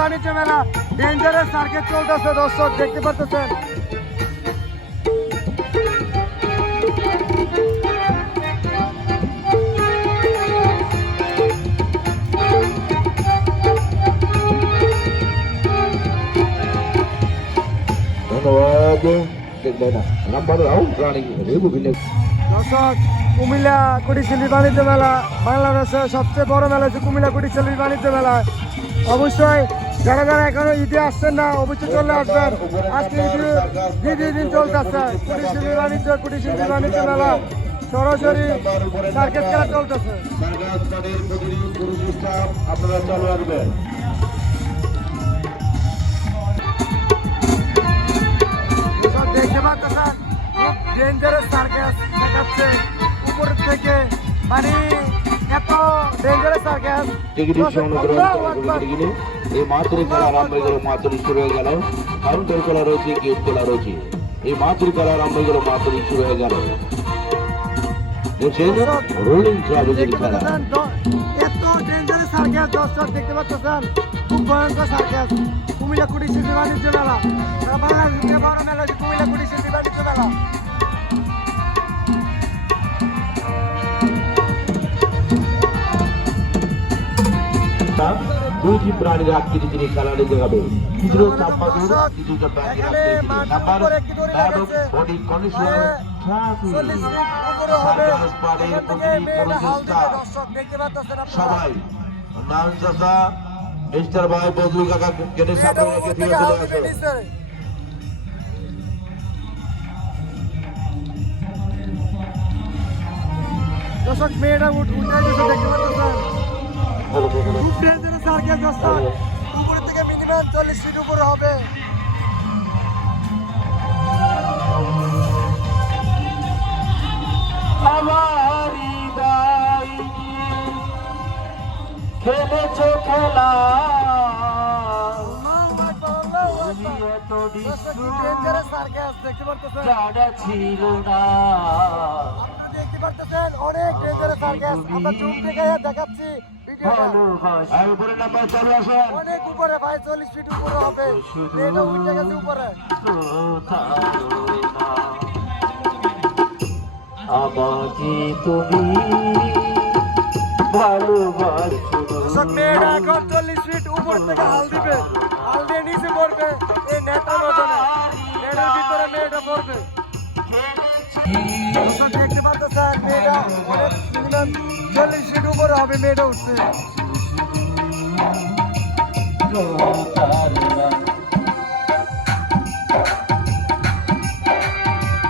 বাণিজ্য মেলা dangerous circle চলতেছে দর্শক দেখতে পাচ্ছেন। দর্শক কুমিল্লা কুটিশিল্পী বাণিজ্য মেলা বাংলাদেশের সবচেয়ে বড় মেলা হচ্ছে কুমিল্লা কুটিশিল্পী বাণিজ্য মেলা। অবশ্যই যারা যারা এখনো ঈদে আসছেন না অবশ্যই চলে আসবেন। আজকে দ্বিতীয় দিন চলতেছে কুটিশিল্পী বাণিজ্য মেলা সরাসরি সার্কেস খেলা চলতেছে। আপনারা চালু আসবেন। দেখতে পাচ্ছেন খুব ডেঞ্জারাস সার্কাস দেখাচ্ছে উপর থেকে, মানে এত ডেঞ্জারাস সার্কাস। এই মাতৃ খেলা আরম্ভ হয়ে গেল, মাতৃ শুরু হয়ে গেল, কাউন্টার খেলা রয়েছে, গেট খেলা রয়েছে। এই মাতৃ খেলা আরম্ভ হয়ে গেল, মাতৃ শুরু হয়ে গেল। রোলিং ট্রাভেলের খেলা। এত ডেঞ্জারাস সার্কাস দর্শক দেখতে পাচ্ছেন, খুব ভয়ঙ্কর সার্কাস। কুমিল্লা কুটিশিল্পী বাণিজ্য মেলা বাংলাদেশের বড় মেলা হচ্ছে কুমিল্লা কুটিশিল্পী বাণিজ্য মেলা। দুইটি প্রাণীর আকৃতি তিনি খেলাটি দেখাবে। কিছু চাপাদুর, কিছুটা ব্যাগের আকৃতি। নাম্বার বডি কন্ডিশনার সবাই নাম চাষা মিস্টার ভাই বদলু কাকা গেটের সামনে রেখে দিয়ে চলে আসে। দর্শক মেয়েরা উঠে গেছে দেখতে পাচ্ছেন। উপরে থেকে মিনিমাম 40 ফিট উপরে হবে। খেলেছো খেলা ছিল না, দেখতে পাচ্ছেন অনেক ডেঞ্জারাস সার্কাস। আমরা জুম থেকে দেখাচ্ছি ভিডিওটা। অনেক উপরে ভাই, 40 ফিট উপরে হবে। এটা উঠে গেছে উপরে। আমাকে তুমি ভালোবাসো। মেয়েরা এখন 40 ফিট উপর থেকে হাল দিবে, হাল দিয়ে নিচে পড়বে। এই নেটার মতনে নেটার ভিতরে মেয়েটা পড়বে। দেখতে পাচ্ছেন মেয়েটা মিনিমাম 40 ফিট উপরে হবে, মেয়েটা উঠছে।